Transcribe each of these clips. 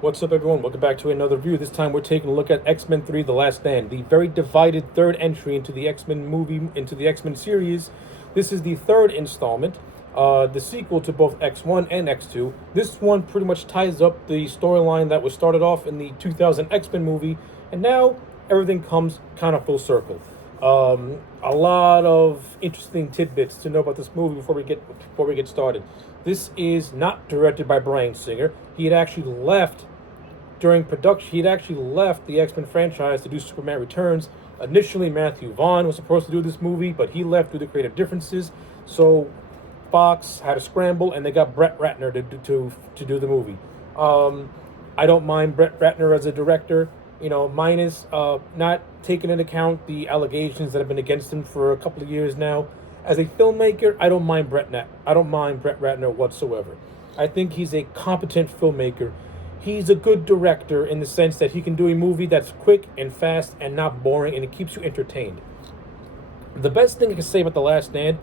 What's up, everyone? Welcome back to another review. This time we're taking a look at X-Men 3: The Last Stand, the very divided third entry into the X-Men movie, into the X-Men series. This is the third installment, the sequel to both X1 and X2. This one pretty much ties up the storyline that was started off in the 2000 X-Men movie, and now everything comes kind of full circle. A lot of interesting tidbits to know about this movie before we get started. This is not directed by Bryan Singer. He had actually left during production. He had actually left the X-Men franchise to do Superman Returns. Initially, Matthew Vaughn was supposed to do this movie, but he left due to creative differences. So Fox had a scramble, and they got Brett Ratner to do the movie. I don't mind Brett Ratner as a director, minus not taking into account the allegations that have been against him for a couple of years now. As a filmmaker, I don't mind Brett Ratner whatsoever. I think he's a competent filmmaker. He's a good director in the sense that he can do a movie that's quick and fast and not boring, and it keeps you entertained. The best thing I can say about The Last Stand,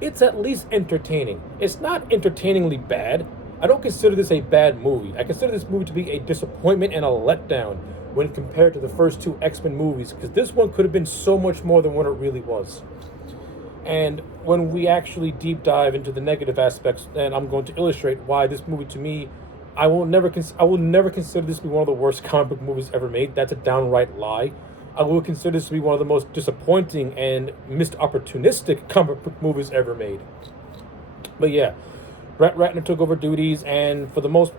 it's at least entertaining. It's not entertainingly bad. I don't consider this a bad movie. I consider this movie to be a disappointment and a letdown when compared to the first two X-Men movies, because this one could have been so much more than what it really was. And when we actually deep dive into the negative aspects, then I'm going to illustrate why this movie, to me, I will never consider this to be one of the worst comic book movies ever made. That's a downright lie. I will consider this to be one of the most disappointing and missed opportunistic comic book movies ever made. But yeah, Brett Ratner took over duties, and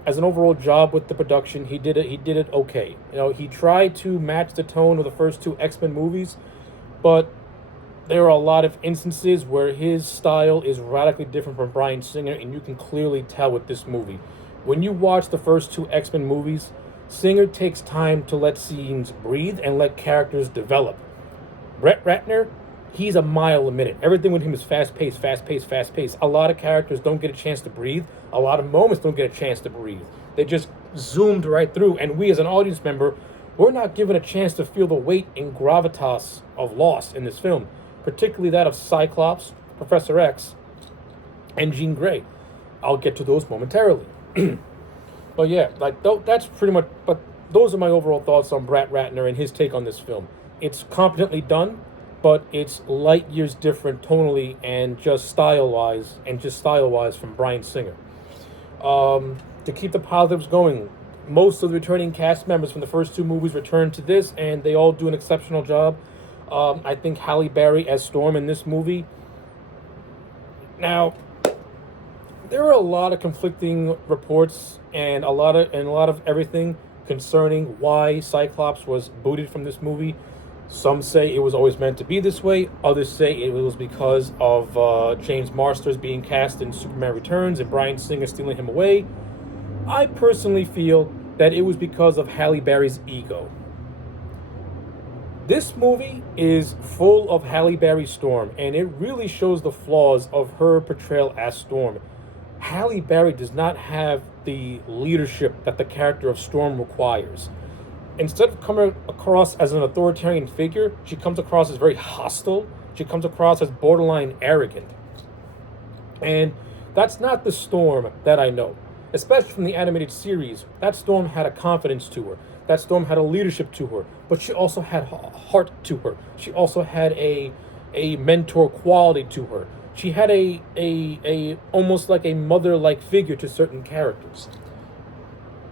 as an overall job with the production, he did it okay. He tried to match the tone of the first two X-Men movies, but there are a lot of instances where his style is radically different from Bryan Singer, and you can clearly tell with this movie. When you watch the first two X-Men movies, Singer takes time to let scenes breathe and let characters develop. Brett Ratner, he's a mile a minute. Everything with him is fast-paced, fast-paced, fast-paced. A lot of characters don't get a chance to breathe. A lot of moments don't get a chance to breathe. They just zoomed right through, and we as an audience member, we're not given a chance to feel the weight and gravitas of loss in this film, particularly that of Cyclops, Professor X, and Jean Grey. I'll get to those momentarily. But yeah, that's pretty much. But those are my overall thoughts on Brett Ratner and his take on this film. It's competently done, but it's light years different tonally and just style-wise from Bryan Singer. To keep the positives going, most of the returning cast members from the first two movies return to this, and they all do an exceptional job. I think Halle Berry as Storm in this movie. Now, there are a lot of conflicting reports and a lot of everything concerning why Cyclops was booted from this movie. Some say it was always meant to be this way. Others say it was because of James Marsters being cast in Superman Returns and Bryan Singer stealing him away. I personally feel that it was because of Halle Berry's ego. This movie is full of Halle Berry Storm, and it really shows the flaws of her portrayal as Storm. Halle Berry does not have the leadership that the character of Storm requires. Instead of coming across as an authoritarian figure, she comes across as very hostile. She comes across as borderline arrogant. And that's not the Storm that I know. Especially from the animated series, that Storm had a confidence to her. That Storm had a leadership to her, but she also had a heart to her. She also had a mentor quality to her. She had a almost like a mother-like figure to certain characters.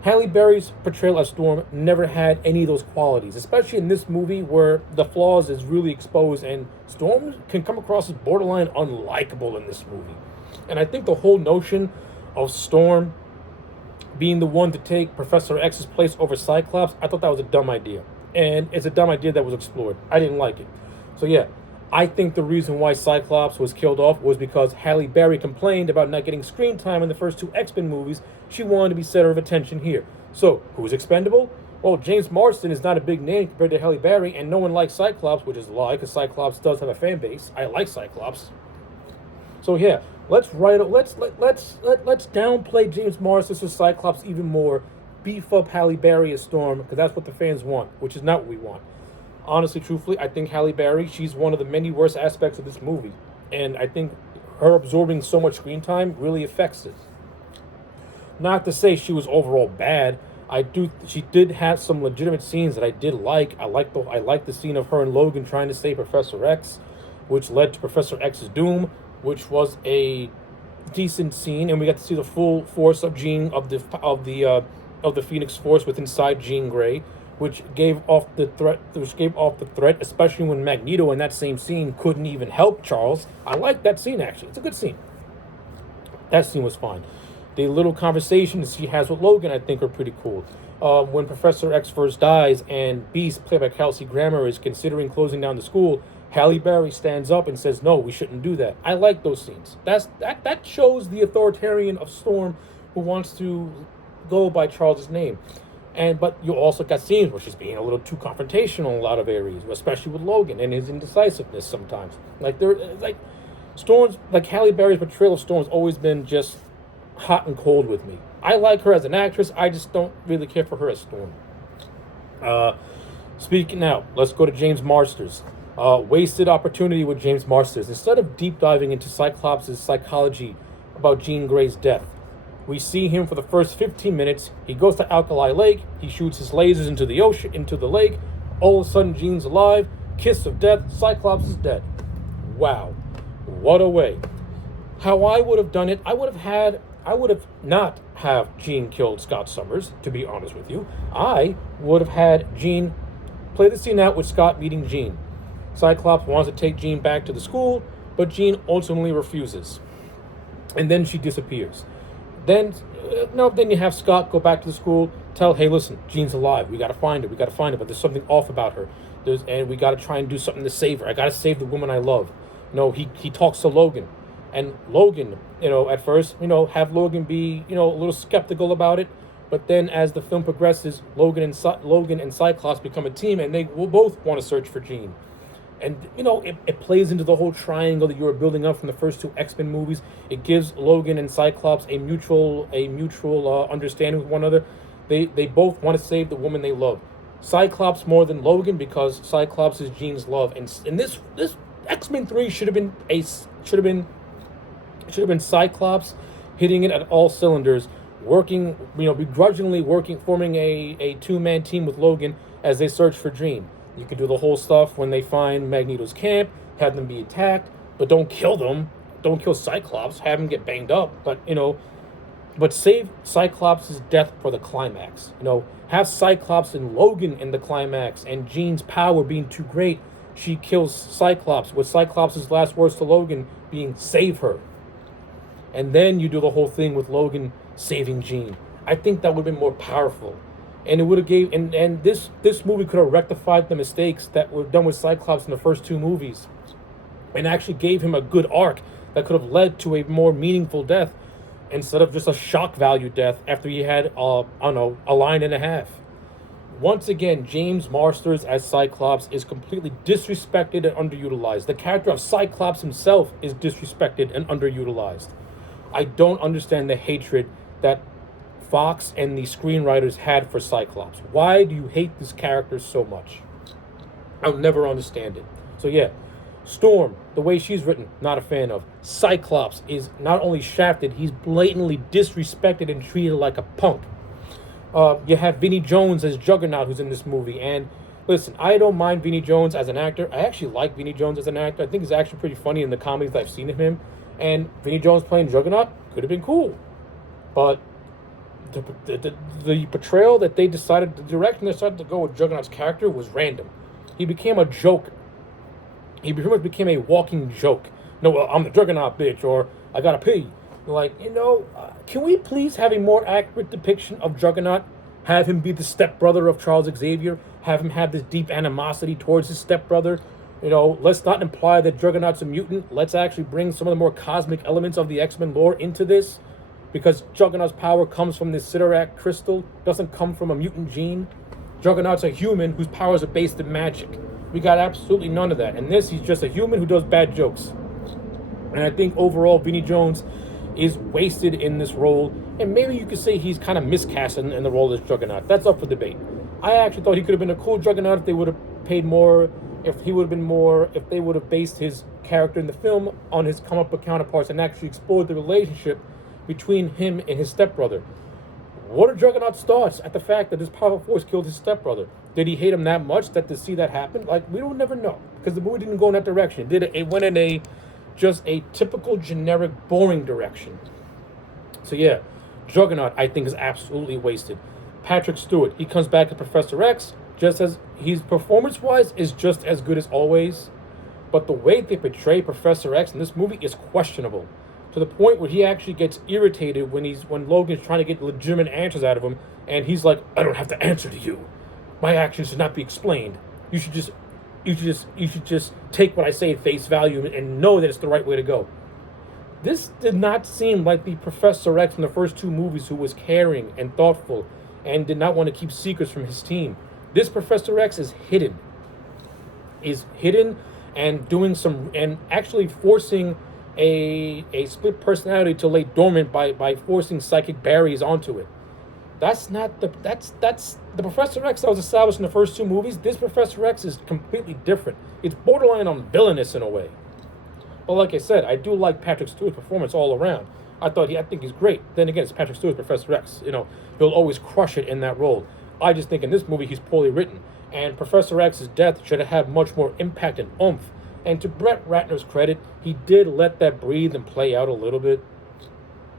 Halle Berry's portrayal as Storm never had any of those qualities, especially in this movie where the flaws is really exposed, and Storm can come across as borderline unlikable in this movie. And I think the whole notion of Storm being the one to take Professor X's place over Cyclops, I thought that was a dumb idea. And it's a dumb idea that was explored. I didn't like it. So yeah, I think the reason why Cyclops was killed off was because Halle Berry complained about not getting screen time in the first two X-Men movies. She wanted to be center of attention here. So, who's expendable? Well, James Marsden is not a big name compared to Halle Berry, and no one likes Cyclops, which is a lie, because Cyclops does have a fan base. I like Cyclops. So yeah, let's downplay James Marsden as Cyclops even more, beef up Halle Berry as Storm, because that's what the fans want, which is not what we want. Honestly, truthfully, I think Halle Berry, she's one of the many worst aspects of this movie. And I think her absorbing so much screen time really affects it. Not to say she was overall bad. She did have some legitimate scenes that I did like. I like the scene of her and Logan trying to save Professor X, which led to Professor X's doom, which was a decent scene, and we got to see the full force of the Phoenix Force with inside Jean Grey, which gave off the threat, especially when Magneto in that same scene couldn't even help Charles. I like that scene, actually. It's a good scene. That scene was fine. The little conversations he has with Logan, I think, are pretty cool. When Professor X first dies and Beast, played by Kelsey Grammer, is considering closing down the school, Halle Berry stands up and says, "No, we shouldn't do that." I like those scenes. That shows the authoritarian of Storm, who wants to go by Charles's name. But you also got scenes where she's being a little too confrontational in a lot of areas, especially with Logan and his indecisiveness sometimes. Storm's, like Halle Berry's portrayal of Storm's always been just hot and cold with me. I like her as an actress. I just don't really care for her as Storm. Speaking now, let's go to James Marsters. Wasted opportunity with James Marsters. Instead of deep diving into Cyclops' psychology about Jean Grey's death, we see him for the first 15 minutes. He goes to Alkali Lake. He shoots his lasers into the ocean, into the lake. All of a sudden, Jean's alive. Kiss of death. Cyclops is dead. Wow. What a way. How I would have done it, I would have not have Jean killed Scott Summers, to be honest with you. I would have had Jean play the scene out with Scott meeting Jean. Cyclops wants to take Jean back to the school, but Jean ultimately refuses. And then she disappears. Then you have Scott go back to the school, tell, "Hey, listen, Jean's alive. We got to find her. But there's something off about her. And we got to try and do something to save her. I got to save the woman I love." He talks to Logan. And Logan, at first, have Logan be, a little skeptical about it. But then as the film progresses, Logan and Cyclops become a team, and they will both want to search for Jean. And, it plays into the whole triangle that you were building up from the first two X-Men movies. It gives Logan and Cyclops a mutual understanding with one another. They both want to save the woman they love. Cyclops more than Logan because Cyclops is Jean's love. And this X-Men 3 should have been Cyclops hitting it at all cylinders, working, begrudgingly forming a two-man team with Logan as they search for Jean. You could do the whole stuff when they find Magneto's camp, have them be attacked, but don't kill them. Don't kill Cyclops, have him get banged up, but save Cyclops' death for the climax. Have Cyclops and Logan in the climax, and Jean's power being too great, she kills Cyclops, with Cyclops' last words to Logan being, "Save her." And then you do the whole thing with Logan saving Jean. I think that would have been more powerful. And it would have and this movie could have rectified the mistakes that were done with Cyclops in the first two movies, and actually gave him a good arc that could have led to a more meaningful death instead of just a shock value death after he had a line and a half. Once again, James Marsters as Cyclops is completely disrespected and underutilized. The character of Cyclops himself is disrespected and underutilized. I don't understand the hatred that Fox and the screenwriters had for Cyclops. Why do you hate this character so much? I'll never understand it. So yeah, Storm, the way she's written, not a fan of. Cyclops is not only shafted, he's blatantly disrespected and treated like a punk. You have Vinnie Jones as Juggernaut, who's in this movie. And listen, I don't mind Vinnie Jones as an actor. I actually like Vinnie Jones as an actor. I think he's actually pretty funny in the comedies that I've seen of him. And Vinnie Jones playing Juggernaut could have been cool. But the portrayal that they decided, the direction they decided to go with Juggernaut's character was random. He became a joke. He pretty much became a walking joke. I'm the Juggernaut, bitch, or I gotta pee. Can we please have a more accurate depiction of Juggernaut? Have him be the stepbrother of Charles Xavier. Have him have this deep animosity towards his stepbrother. Let's not imply that Juggernaut's a mutant. Let's actually bring some of the more cosmic elements of the X-Men lore into this. Because Juggernaut's power comes from this Sidorak crystal, doesn't come from a mutant gene. Juggernaut's a human whose powers are based in magic. We got absolutely none of that. And this, he's just a human who does bad jokes. And I think overall, Vinnie Jones is wasted in this role. And maybe you could say he's kind of miscast in the role as Juggernaut. That's up for debate. I actually thought he could have been a cool Juggernaut if they would have paid more, if they would have based his character in the film on his comic book counterparts and actually explored the relationship between him and his stepbrother. What are Juggernaut's thoughts at the fact that this powerful force killed his stepbrother? Did he hate him that much that to see that happen? Like, we don't never know, because the movie didn't go in that direction. It went in a just a typical generic boring direction. So yeah, Juggernaut I think is absolutely wasted. Patrick Stewart, he comes back as Professor X, just as he's performance wise is just as good as always, but the way they portray Professor X in this movie is questionable, to the point where he actually gets irritated when Logan's trying to get legitimate answers out of him, and he's like, I don't have to answer to you. My actions should not be explained. You should just take what I say at face value and know that it's the right way to go. This did not seem like the Professor X in the first two movies, who was caring and thoughtful and did not want to keep secrets from his team. This Professor X is hidden. And doing some, and actually forcing a split personality to lay dormant by forcing psychic barriers onto it. That's the Professor X that was established in the first two movies. This Professor X is completely different. It's borderline on villainous in a way. But like I said, I do like Patrick Stewart's performance all around. I think he's great. Then again, it's Patrick Stewart's Professor X. He'll always crush it in that role. I just think in this movie he's poorly written, and Professor X's death should have had much more impact and oomph. And to Brett Ratner's credit, he did let that breathe and play out a little bit.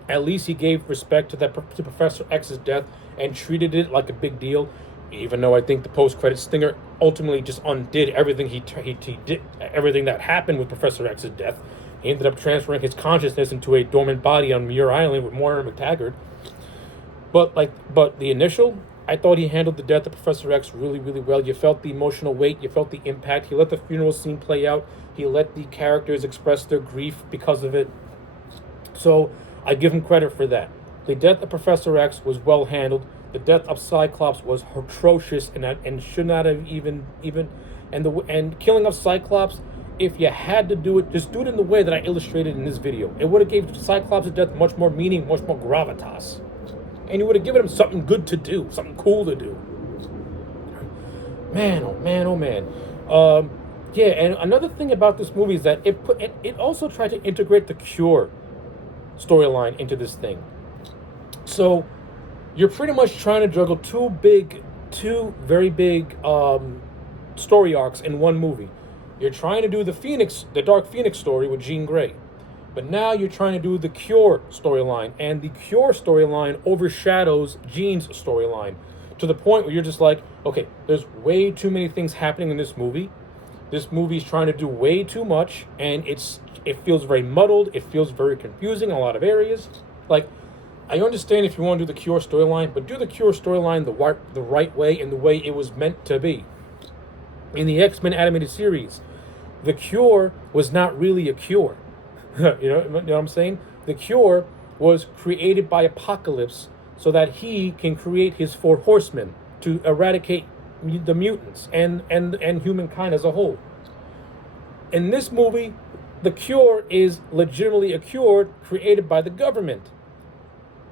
At least he gave respect to Professor X's death and treated it like a big deal, even though I think the post-credit stinger ultimately just undid everything he did, everything that happened with Professor X's death. He ended up transferring his consciousness into a dormant body on Muir Island with Moira McTaggart. But the initial, I thought he handled the death of Professor X really, really well. You felt the emotional weight. You felt the impact. He let the funeral scene play out. He let the characters express their grief because of it. So I give him credit for that. The death of Professor X was well handled. The death of Cyclops was atrocious and should not have even and killing of Cyclops, if you had to do it, just do it in the way that I illustrated in this video. It would have gave Cyclops' death much more meaning, much more gravitas. And you would have given him something good to do, something cool to do. Man, oh man, oh man. Yeah, and another thing about this movie is that it also tried to integrate the Cure storyline into this thing. So you're pretty much trying to juggle two very big story arcs in one movie. You're trying to do the Dark Phoenix story with Jean Grey. But now you're trying to do the Cure storyline, and the Cure storyline overshadows Jean's storyline to the point where you're just like, okay, there's way too many things happening in this movie. This movie's trying to do way too much, and it feels very muddled. It feels very confusing in a lot of areas. Like, I understand if you want to do the Cure storyline, but do the Cure storyline the right way and the way it was meant to be. In the X-Men animated series, the Cure was not really a cure. You know what I'm saying? The Cure was created by Apocalypse so that he can create his 4 horsemen to eradicate the mutants and humankind as a whole. In this movie, the Cure is legitimately a cure created by the government.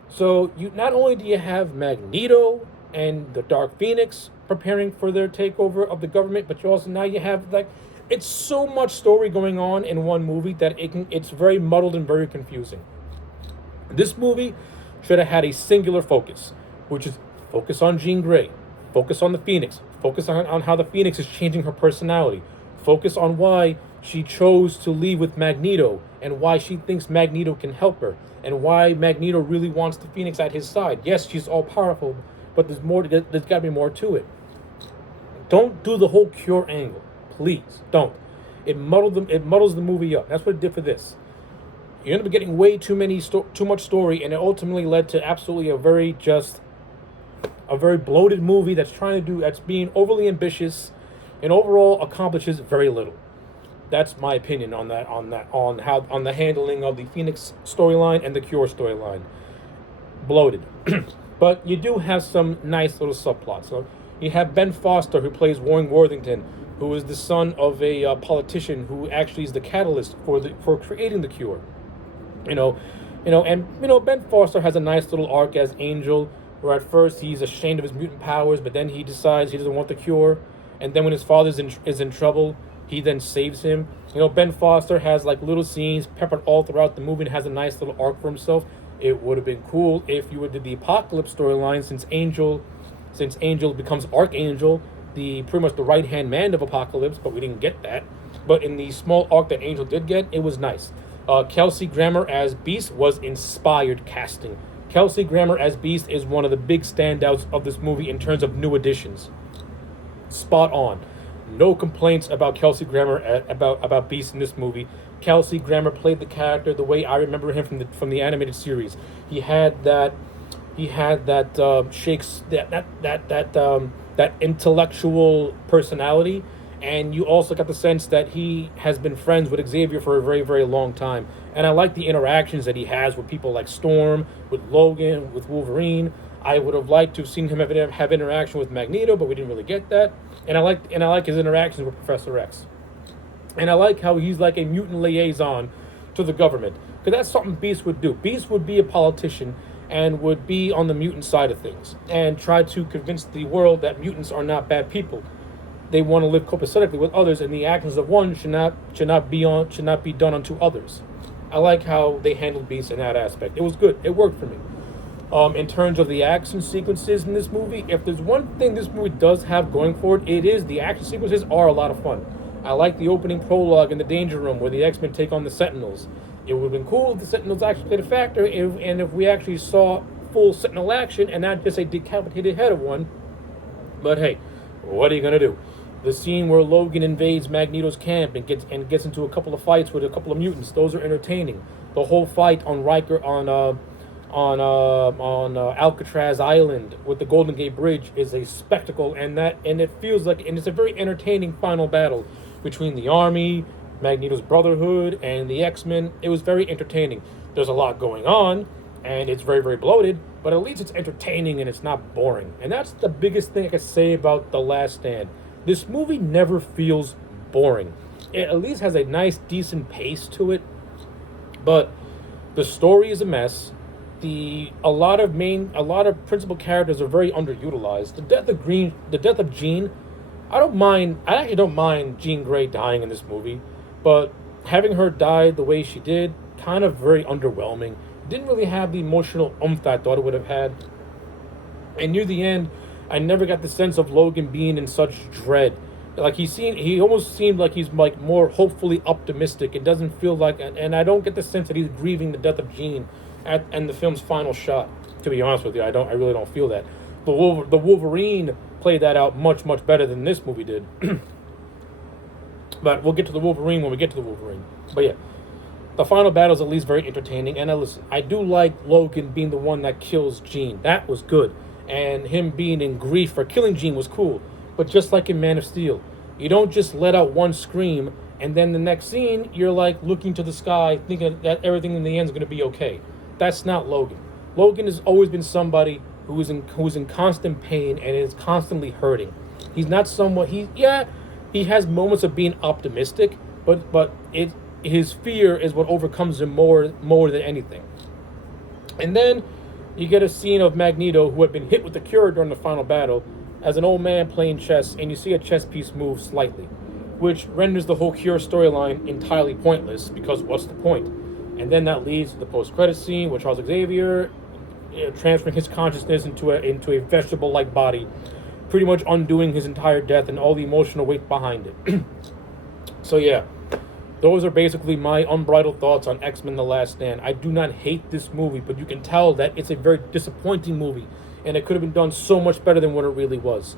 So not only do you have Magneto and the Dark Phoenix preparing for their takeover of the government, but you also now you have it's so much story going on in one movie that it's very muddled and very confusing. This movie should have had a singular focus, which is focus on Jean Grey, focus on the Phoenix, focus on how the Phoenix is changing her personality, focus on why she chose to leave with Magneto and why she thinks Magneto can help her and why Magneto really wants the Phoenix at his side. Yes, she's all powerful, but there's got to be more to it. Don't do the whole Cure angle. Please don't. It muddles the movie up. That's what it did for this. You end up getting way too much story, and it ultimately led to absolutely a very bloated movie that's being overly ambitious, and overall accomplishes very little. That's my opinion on the handling of the Phoenix storyline and the Cure storyline. Bloated, but you do have some nice little subplots. So you have Ben Foster, who plays Warren Worthington, who is the son of a politician who actually is the catalyst for creating the Cure. Ben Foster has a nice little arc as Angel, where at first he's ashamed of his mutant powers, but then he decides he doesn't want the Cure, and then when his father is in trouble, he then saves him. Ben Foster has little scenes peppered all throughout the movie and has a nice little arc for himself. It would have been cool if you would did the Apocalypse storyline, since Angel becomes Archangel, the pretty much the right hand man of Apocalypse, but we didn't get that. But in the small arc that Angel did get, it was nice. Kelsey Grammer as Beast was inspired casting. Kelsey Grammer as Beast is one of the big standouts of this movie in terms of new additions. Spot on. No complaints about Kelsey Grammer about Beast in this movie. Kelsey Grammer played the character the way I remember him from the animated series. He had that that intellectual personality, and you also got the sense that he has been friends with Xavier for a very, very long time. And I like the interactions that he has with people like Storm, with Logan, with Wolverine. I would have liked to have seen him have interaction with Magneto, but we didn't really get that. And I like his interactions with Professor X. And I like how he's like a mutant liaison to the government, because that's something Beast would do. Beast would be a politician and would be on the mutant side of things and try to convince the world that mutants are not bad people. They want to live copacetically with others, and the actions of one should not be done unto others. I like how they handled Beast in that aspect. It was good. It worked for me. In terms of the action sequences in this movie, if there's one thing this movie does have going for it, it is the action sequences are a lot of fun. I like the opening prologue in the Danger Room where the X-Men take on the Sentinels. It would have been cool if the Sentinels actually played a factor, and if we actually saw full Sentinel action and not just a decapitated head of one. But hey, what are you going to do? The scene where Logan invades Magneto's camp and gets into a couple of fights with a couple of mutants, those are entertaining. The whole fight on Alcatraz Island with the Golden Gate Bridge is a spectacle, and it feels like, and it's a very entertaining final battle between the Army, Magneto's Brotherhood, and the X-Men. It was very entertaining. There's a lot going on, and it's very, very bloated, but at least it's entertaining and it's not boring. And that's the biggest thing I can say about The Last Stand. This movie never feels boring. It at least has a nice, decent pace to it, but the story is a mess. A lot of principal characters are very underutilized. The death of Jean, I actually don't mind Jean Grey dying in this movie, but having her die the way she did, kind of very underwhelming. Didn't really have the emotional oomph that I thought it would have had. And near the end, I never got the sense of Logan being in such dread. Like he almost seemed like he's like more hopefully optimistic. It doesn't feel like, and I don't get the sense that he's grieving the death of Jean and the film's final shot. To be honest with you, I really don't feel that. The Wolverine played that out much, much better than this movie did. But we'll get to the Wolverine when we get to the Wolverine. But yeah, the final battle is at least very entertaining. And I do like Logan being the one that kills Jean. That was good. And him being in grief for killing Jean was cool. But just like in Man of Steel, you don't just let out one scream and then the next scene you're like looking to the sky thinking that everything in the end is going to be okay. That's not Logan. Logan has always been somebody who is in constant pain and is constantly hurting. He's not someone he has moments of being optimistic, but his fear is what overcomes him more than anything. And then you get a scene of Magneto, who had been hit with the cure during the final battle, as an old man playing chess, and you see a chess piece move slightly, which renders the whole cure storyline entirely pointless, because what's the point? And then that leads to the post-credit scene with Charles Xavier transferring his consciousness into a vegetable-like body, pretty much undoing his entire death and all the emotional weight behind it. So yeah, those are basically my unbridled thoughts on X-Men: The Last Stand. I do not hate this movie, but you can tell that it's a very disappointing movie, and it could have been done so much better than what it really was.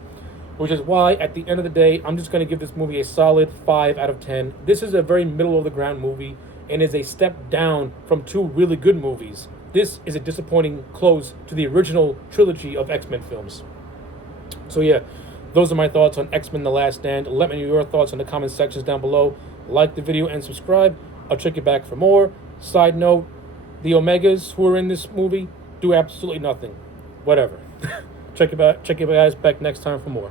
Which is why, at the end of the day, I'm just going to give this movie a solid 5 out of 10. This is a very middle-of-the-ground movie, and is a step down from 2 really good movies. This is a disappointing close to the original trilogy of X-Men films. So yeah, those are my thoughts on X-Men: The Last Stand. Let me know your thoughts in the comment sections down below. Like the video and subscribe. I'll check you back for more. Side note, the Omegas who are in this movie do absolutely nothing. Whatever. Check you guys back next time for more.